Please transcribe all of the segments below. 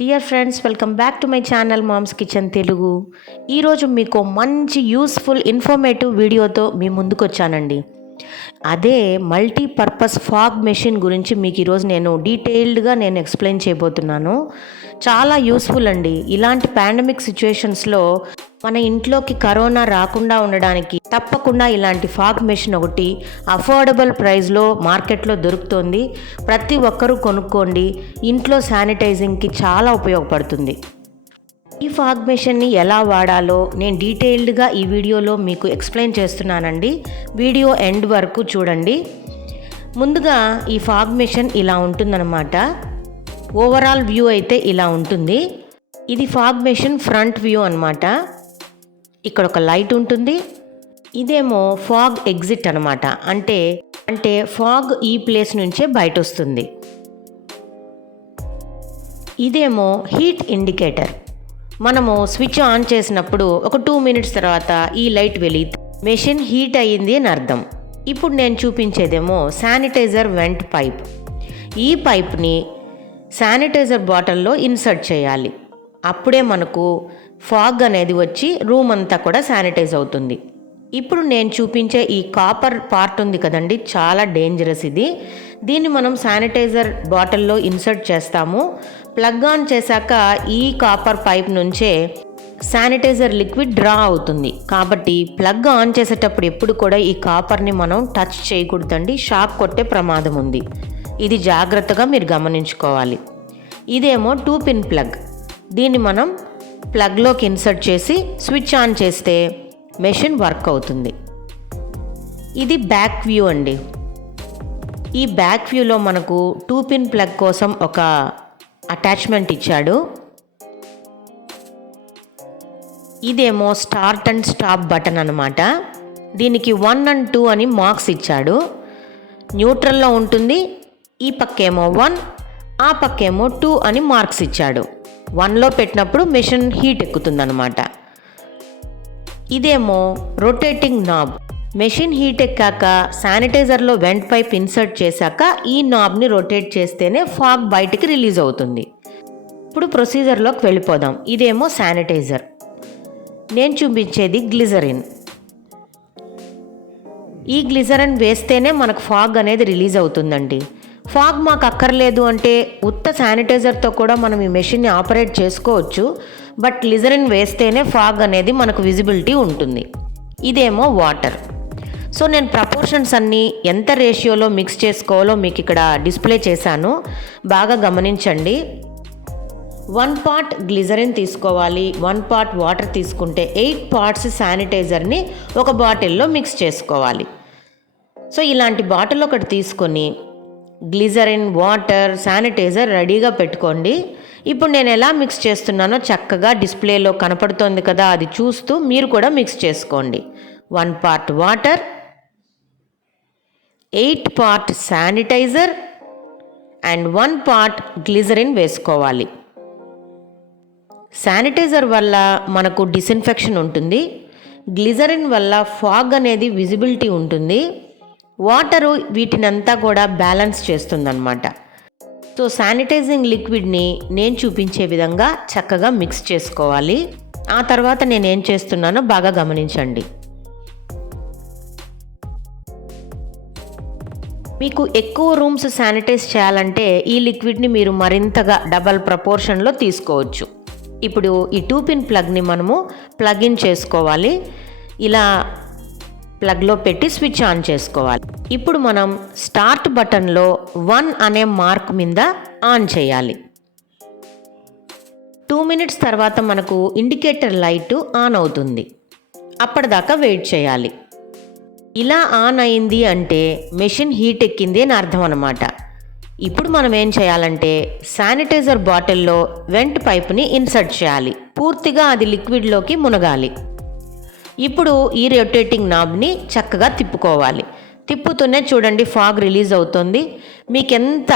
Dear friends, welcome back to my channel mom's kitchen Telugu. ఈరోజు మీకు మంచి యూస్ఫుల్ ఇన్ఫర్మేటివ్ వీడియోతో మీ ముందుకు వచ్చానండి. అదే మల్టీపర్పస్ ఫాగ్ మెషిన్ గురించి మీకు ఈరోజు నేను డీటెయిల్డ్గా ఎక్స్ప్లెయిన్ చేయబోతున్నాను. చాలా యూస్ఫుల్ అండి. ఇలాంటి పాండమిక్ సిచ్యువేషన్స్లో మన ఇంట్లోకి కరోనా రాకుండా ఉండడానికి తప్పకుండా ఇలాంటి ఫాగ్ మెషిన్ ఒకటి అఫోర్డబుల్ ప్రైస్లో మార్కెట్లో దొరుకుతుంది. ప్రతి ఒక్కరూ కొనుక్కోండి. ఇంట్లో శానిటైజింగ్కి చాలా ఉపయోగపడుతుంది. ఈ ఫాగ్ మెషిన్ని ఎలా వాడాలో నేను డీటెయిల్డ్గా ఈ వీడియోలో మీకు ఎక్స్ప్లెయిన్ చేస్తున్నానండి. వీడియో ఎండ్ వరకు చూడండి. ముందుగా ఈ ఫాగ్ మెషిన్ ఇలా ఉంటుందన్నమాట. ఓవరాల్ వ్యూ అయితే ఇలా ఉంటుంది. ఇది ఫాగ్ మెషిన్ ఫ్రంట్ వ్యూ అన్నమాట. ఇక్కడ ఒక లైట్ ఉంటుంది. ఇదేమో ఫాగ్ ఎగ్జిట్ అనమాట. అంటే ఫాగ్ ఈ ప్లేస్ నుంచే బయట వస్తుంది. ఇదేమో హీట్ ఇండికేటర్. మనము స్విచ్ ఆన్ చేసినప్పుడు ఒక 2 minutes తర్వాత ఈ లైట్ వెలిగి మెషిన్ హీట్ అయ్యింది అని అర్థం. ఇప్పుడు నేను చూపించేదేమో శానిటైజర్ వెంట్ పైప్. ఈ పైప్ని శానిటైజర్ బాటిల్లో ఇన్సర్ట్ చేయాలి. అప్పుడే మనకు ఫాగ్ అనేది వచ్చి రూమ్ అంతా కూడా శానిటైజ్ అవుతుంది. ఇప్పుడు నేను చూపించే ఈ కాపర్ పార్ట్ ఉంది కదండి, చాలా డేంజరస్ ఇది. దీన్ని మనం శానిటైజర్ బాటిల్లో ఇన్సర్ట్ చేస్తాము. ప్లగ్ ఆన్ చేశాక ఈ కాపర్ పైప్ నుంచే శానిటైజర్ లిక్విడ్ డ్రా అవుతుంది. కాబట్టి ప్లగ్ ఆన్ చేసేటప్పుడు ఎప్పుడు కూడా ఈ కాపర్ని మనం టచ్ చేయకూడదండి. షాక్ కొట్టే ప్రమాదం ఉంది. ఇది జాగ్రత్తగా మీరు గమనించుకోవాలి. ఇదేమో 2 pin ప్లగ్. దీన్ని మనం ప్లగ్లోకి ఇన్సర్ట్ చేసి స్విచ్ ఆన్ చేస్తే మెషిన్ వర్క్ అవుతుంది. ఇది బ్యాక్ వ్యూ అండి. ఈ బ్యాక్ వ్యూలో మనకు 2 pin ప్లగ్ కోసం ఒక అటాచ్మెంట్ ఇచ్చాడు. ఇదేమో స్టార్ట్ అండ్ స్టాప్ బటన్ అనమాట. దీనికి 1 and 2 అని మార్క్స్ ఇచ్చాడు. న్యూట్రల్లో ఉంటుంది. ఈ పక్కేమో 1, ఆ పక్కేమో 2 అని మార్క్స్ ఇచ్చాడు. 1లో పెట్టినప్పుడు మెషిన్ హీట్ ఎక్కుతుందన్నమాట. ఇదేమో రొటేటింగ్ నాబ్. మెషిన్ హీట్ ఎక్కాక శానిటైజర్లో వెంట్ పైప్ ఇన్సర్ట్ చేశాక ఈ నాబ్ని రొటేట్ చేస్తేనే ఫాగ్ బయటికి రిలీజ్ అవుతుంది. ఇప్పుడు ప్రొసీజర్లోకి వెళ్ళిపోదాం. ఇదేమో శానిటైజర్. నేను చూపించేది గ్లిజరిన్. ఈ గ్లిజరిన్ వేస్తేనే మనకు ఫాగ్ అనేది రిలీజ్ అవుతుందండి. ఫాగ్ మాకు అక్కర్లేదు అంటే ఉత్త శానిటైజర్తో కూడా మనం ఈ మెషిన్ని ఆపరేట్ చేసుకోవచ్చు. బట్ గ్లిజరిన్ వేస్తేనే ఫాగ్ అనేది మనకు విజిబిలిటీ ఉంటుంది. ఇదేమో వాటర్. సో నేను ప్రపోర్షన్స్ అన్నీ ఎంత రేషియోలో మిక్స్ చేసుకోవాలో మీకు ఇక్కడ డిస్ప్లే చేశాను. బాగా గమనించండి. 1 part గ్లిజరిన్ తీసుకోవాలి, 1 part వాటర్ తీసుకుంటే 8 parts శానిటైజర్ని ఒక బాటిల్లో మిక్స్ చేసుకోవాలి. సో ఇలాంటి బాటిల్ ఒకటి తీసుకొని గ్లిజరిన్, వాటర్, శానిటైజర్ రెడీగా పెట్టుకోండి. ఇప్పుడు నేను ఎలా మిక్స్ చేస్తున్నానో చక్కగా డిస్ప్లేలో కనపడుతోంది కదా, అది చూస్తూ మీరు కూడా మిక్స్ చేసుకోండి. 1 part water, 8 part sanitiser and 1 part glycerine వేసుకోవాలి. శానిటైజర్ వల్ల మనకు డిసిన్ఫెక్షన్ ఉంటుంది. గ్లిజరిన్ వల్ల ఫాగ్ అనేది విజిబిలిటీ ఉంటుంది. వాటరు వీటినంతా కూడా బ్యాలెన్స్ చేస్తుందన్నమాట. సో శానిటైజింగ్ లిక్విడ్ని నేను చూపించే విధంగా చక్కగా మిక్స్ చేసుకోవాలి. ఆ తర్వాత నేనేం చేస్తున్నానో బాగా గమనించండి. మీకు ఎక్కువ రూమ్స్ శానిటైజ్ చేయాలంటే ఈ లిక్విడ్ని మీరు మరింతగా డబల్ ప్రపోర్షన్లో తీసుకోవచ్చు. ఇప్పుడు ఈ 2 pin ప్లగ్ని మనము ప్లగ్ ఇన్ చేసుకోవాలి. ఇలా ప్లగ్లో పెట్టి స్విచ్ ఆన్ చేసుకోవాలి. ఇప్పుడు మనం స్టార్ట్ బటన్లో 1 అనే మార్క్ మీద ఆన్ చేయాలి. 2 minutes తర్వాత మనకు ఇండికేటర్ లైట్ ఆన్ అవుతుంది. అప్పటిదాకా వెయిట్ చేయాలి. ఇలా ఆన్ అయింది అంటే మెషిన్ హీట్ ఎక్కింది అని అర్థం అన్నమాట. ఇప్పుడు మనం ఏం చేయాలంటే శానిటైజర్ బాటిల్లో వెంట్ పైప్ని ఇన్సర్ట్ చేయాలి. పూర్తిగా అది లిక్విడ్లోకి మునగాలి. ఇప్పుడు ఈ రొటేటింగ్ నాబ్ని చక్కగా తిప్పుకోవాలి. తిప్పుతూనే చూడండి ఫాగ్ రిలీజ్ అవుతుంది. మీకు ఎంత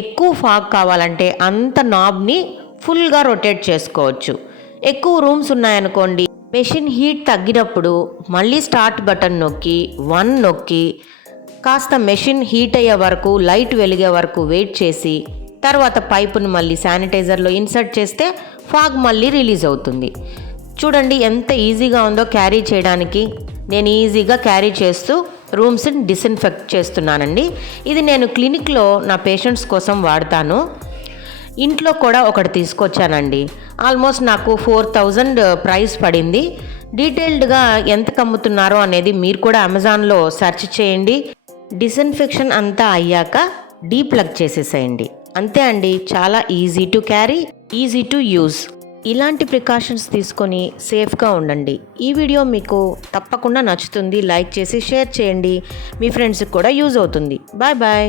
ఎక్కువ ఫాగ్ కావాలంటే అంత నాబ్ని ఫుల్గా రొటేట్ చేసుకోవచ్చు. ఎక్కువ రూమ్స్ ఉన్నాయనుకోండి, మెషిన్ హీట్ తగ్గినప్పుడు మళ్ళీ స్టార్ట్ బటన్ నొక్కి 1 నొక్కి కాస్త మెషిన్ హీట్ అయ్యే వరకు, లైట్ వెలిగే వరకు వెయిట్ చేసి తర్వాత పైపును మళ్ళీ శానిటైజర్లో ఇన్సర్ట్ చేస్తే ఫాగ్ మళ్ళీ రిలీజ్ అవుతుంది. చూడండి ఎంత ఈజీగా ఉందో క్యారీ చేయడానికి. నేను ఈజీగా క్యారీ చేస్తూ రూమ్స్ని డిసిన్ఫెక్ట్ చేస్తున్నానండి. ఇది నేను క్లినిక్లో నా పేషెంట్స్ కోసం వాడతాను. ఇంట్లో కూడా ఒకటి తీసుకొచ్చానండి. ఆల్మోస్ట్ నాకు 4000 ప్రైస్ పడింది. డీటెయిల్డ్గా ఎంత అమ్ముతున్నారో అనేది మీరు కూడా అమెజాన్లో సెర్చ్ చేయండి. డిసిన్ఫెక్షన్ అంతా అయ్యాక డీప్లగ్ చేసేసేయండి. అంతే అండి, చాలా easy to carry, easy to use. ఇలాంటి ప్రికాషన్స్ తీసుకొని సేఫ్గా ఉండండి. ఈ వీడియో మీకు తప్పకుండా నచ్చుతుంది. లైక్ చేసి షేర్ చేయండి. మీ ఫ్రెండ్స్కి కూడా యూజ్ అవుతుంది. Bye bye.